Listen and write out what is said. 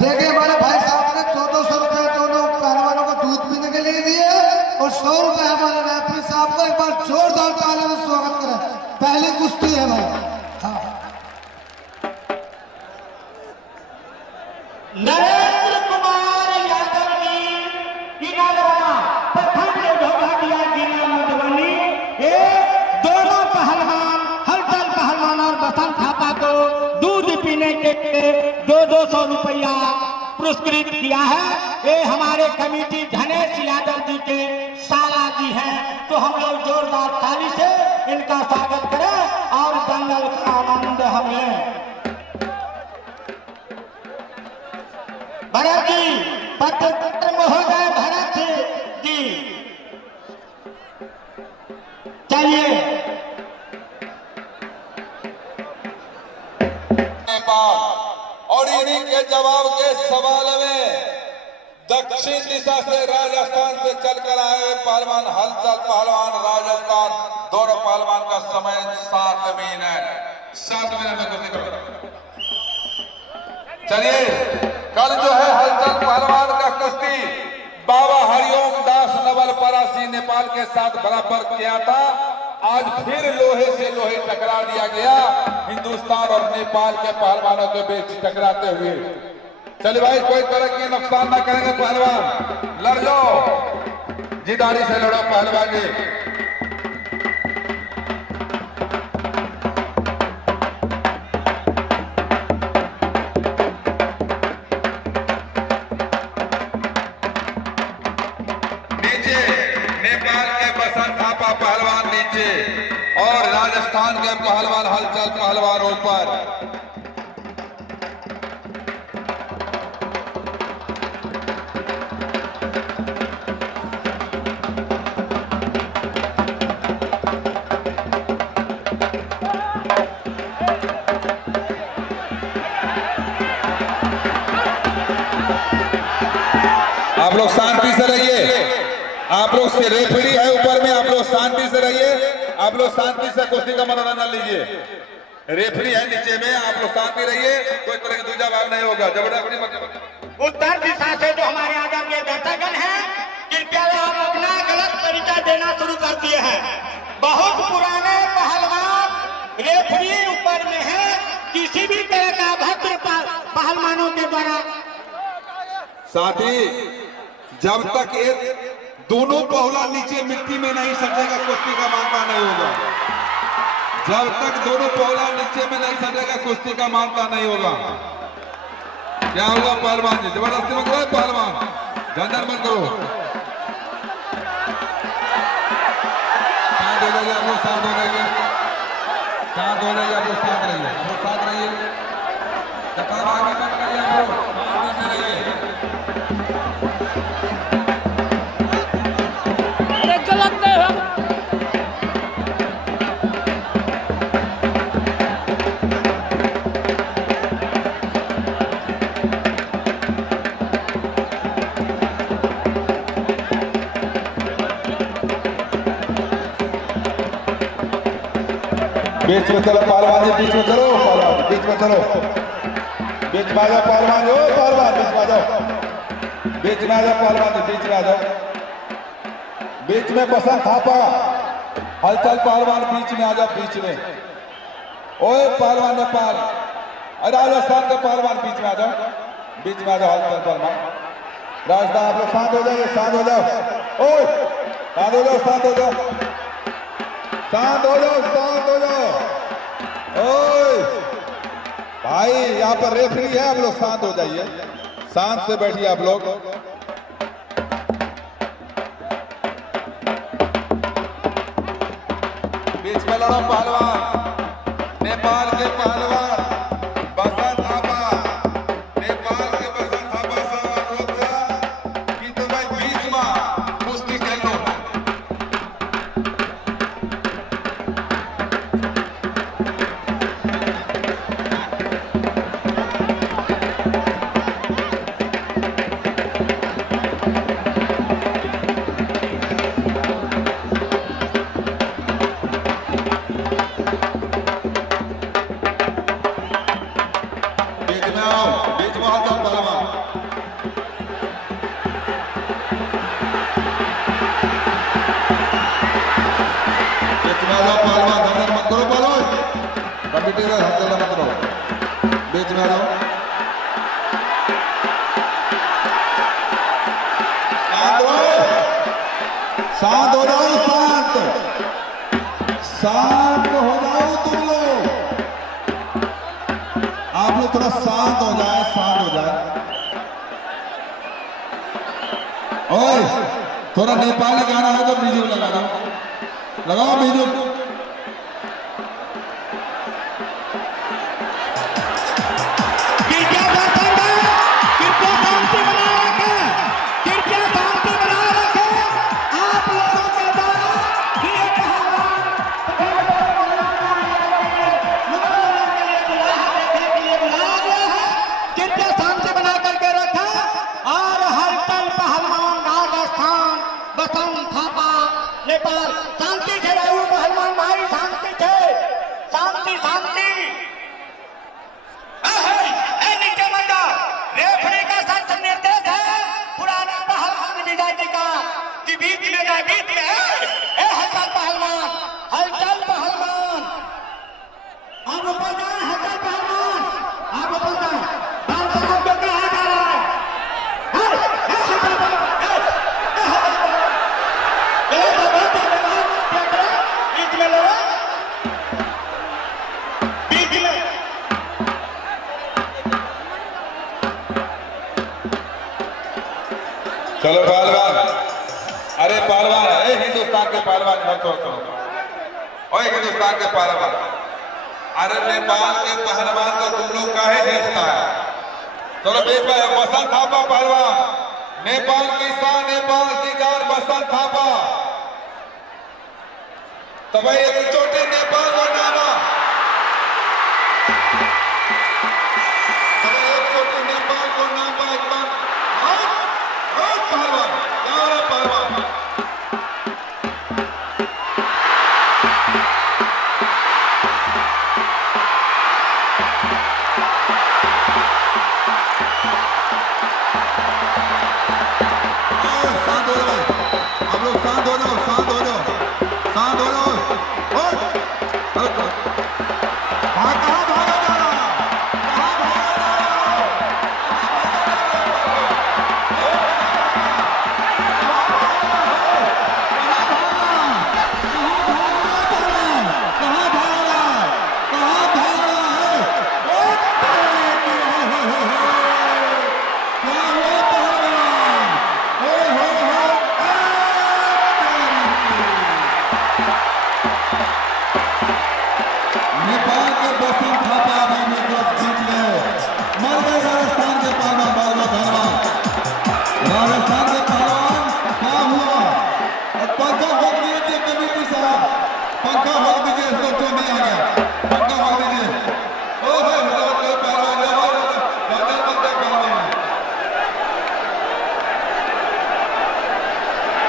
देखिए हमारे भाई साहब ने 200-200 रुपए दोनों पहलवानों को दूध पीने के लिए दिए और 100 रुपए हमारे रेफरी साहब को। एक बार जोरदार तालियों से स्वागत करें। पहली कुश्ती है भाई। हाँ। नरेंद्र कुमार यादव जी किनारा प्रथम ने धोखा दिया जिला मधुबनी। ये दोनों पहलवान हलचल पहलवान और बसंत थापा को दूध पीने के लिए 200 रुपया पुरस्कृत किया है। ये हमारे कमेटी धनेश यादव जी के साला जी हैं, तो हम लोग जोरदार ताली से इनका स्वागत करें और दंगल का आनंद हम लें। भरत जी पत्र महोदय भरत जी चलिए। और इन्हीं के जवाब के सवाल में दक्षिण दिशा से राजस्थान से चलकर आए पहलवान हलचल पहलवान राजस्थान। दोनों पहलवान का समय 7 मिनट 7 मिनट में। चलिए कल जो है हलचल पहलवान का कुश्ती बाबा हरिओम दास नवल परासी नेपाल के साथ बराबर किया था। आज फिर लोहे से लोहे टकरा दिया गया, हिंदुस्तान और नेपाल के पहलवानों के बीच टकराते हुए। चलिए भाई कोई तरह की नुकसान ना करेंगे पहलवान, लड़ जाओ, जिदारी से लड़ो पहलवान जी। पहलवान नीचे और राजस्थान के पहलवान हलचल पहलवान ऊपर। आप लोग शांति से रहिए, आप लोग से रेफरी है ऊपर में, आप लोग शांति से रहिए, आप लोग शांति से कुश्ती का मनोरंजन लीजिए। रेफरी है नीचे में, आप लोग शांति रहिए, कोई तरह की दूजा भाव नहीं होगा, जबरदस्ती मत। उत्तर दिशा से जो हमारे आदरणीय दर्शकगण हैं, कृपया आप अपना गलत परिचय देना शुरू कर दिए हैं। बहुत पुराने पहलवान रेफरी ऊपर में है, किसी भी तरह का भद्र पहलवानों के द्वारा। साथी जब तक ये दोनों पहला नीचे मिट्टी में नहीं सटेगा कुश्ती का मानता नहीं होगा। जब तक दोनों पहला नीचे में नहीं सटेगा कुश्ती का मानता नहीं होगा। क्या होगा पहलवान जी, जबरदस्ती मत करो पहलवान, झंझट मत करो। शांत हो जाइए आप लोग, शांत हो जाइए, शांत हो जाइए आप लोग, शांत रहिए, आप लोग शांत रहिए, कतार आगे मत करिए, आप लोग शांति से रहिए। बीच में चलो पहलवान जी, बीच में चलो पहलवान, बीच में चलो, बीच में आ जाओ पहलवान जी, ओ पहलवान बीच में आ जाओ, बीच में आ जाओ पहलवान जी, बीच में आ जाओ, बीच में बसंत थापा हलचल पहलवान बीच में आ जाओ, बीच में। ओए पहलवान नेपाल राजस्थान के पहलवान बीच में आ जाओ, बीच में आ जाओ हलचल पहलवान राजस्थान। आप लोग शांत हो जाइए, शांत हो जाओ, ओए शांत हो जाओ, शांत हो जाओ, शांत हो जाओ, शांत हो जाओ। ओए भाई यहाँ पर रेफरी है, आप लोग शांत हो जाइए, शांत से बैठिए आप लोग। बीच में लड़ो पहलवान, नेपाल के पहलवान बसंत थापा, नेपाल के बसंत थापा सवाल कि तो भाई बीच में कुश्ती खेल लो। थोड़ा शांत हो जाए, शांत हो जाए। ओए थोड़ा नेपाली गाना है तो म्यूजिक लगा दो, लगाओ म्यूजिक। कृपया शांति बनाए रखें, कृपया शांति बनाए रखें। आप लोगों के द्वारा किए पहलवान बुलाया गया है, कृपया शांति बना करके रखें। और हलचल पहलवान राजस्थान बसंत थापा नेपाल, शांति से रहू पहलवान भाई, शांति से, शांति शांति। नीचे मत जाओ, रेफरी का सख्त निर्देश है पुराना पहलवान विजय जी का कि बीच में जाए, बीच में है। हलचल पहलवान, हलचल पहलवान, आप ऊपर जाए, हलचल पहलवान आप ऊपर जाए। डाल साहब को कहा जा रहा है, बीच में लो, बीच में। चलो पहलवान, अरे पहलवान, अरे हिंदुस्तान के पहलवान, सुनो, ओए हिंदुस्तान के पहलवान, अरे नेपाल के पहलवान तो तुम लोग काहे देखता है? चलो बीच में बसंत थापा पहलवान, नेपाल की शान, नेपाल की जान बसंत थापा। तो भाई एक चोटी नेपाल को नामा, एक चोटी नेपाल को नामा, एक बार पहलवान, क्या हो रहा है पहलवान? शांत हो जाओ, आप लोग शांत हो जाओ, शांत हो जाओ, शांत हो जाओ। कहाँ भागा जा रहा? कहाँ भागा जा रहा? नेपाल के बसंत थापा ने मतलब जीत ले, मर गए राजस्थान के पहलवान, पहलवान राजस्थान के पहलवान। क्या हुआ? पंखा भोग दिए थे कमिटी साहब, पंखा भोग दीजिए, इसको क्यों नहीं आ गया?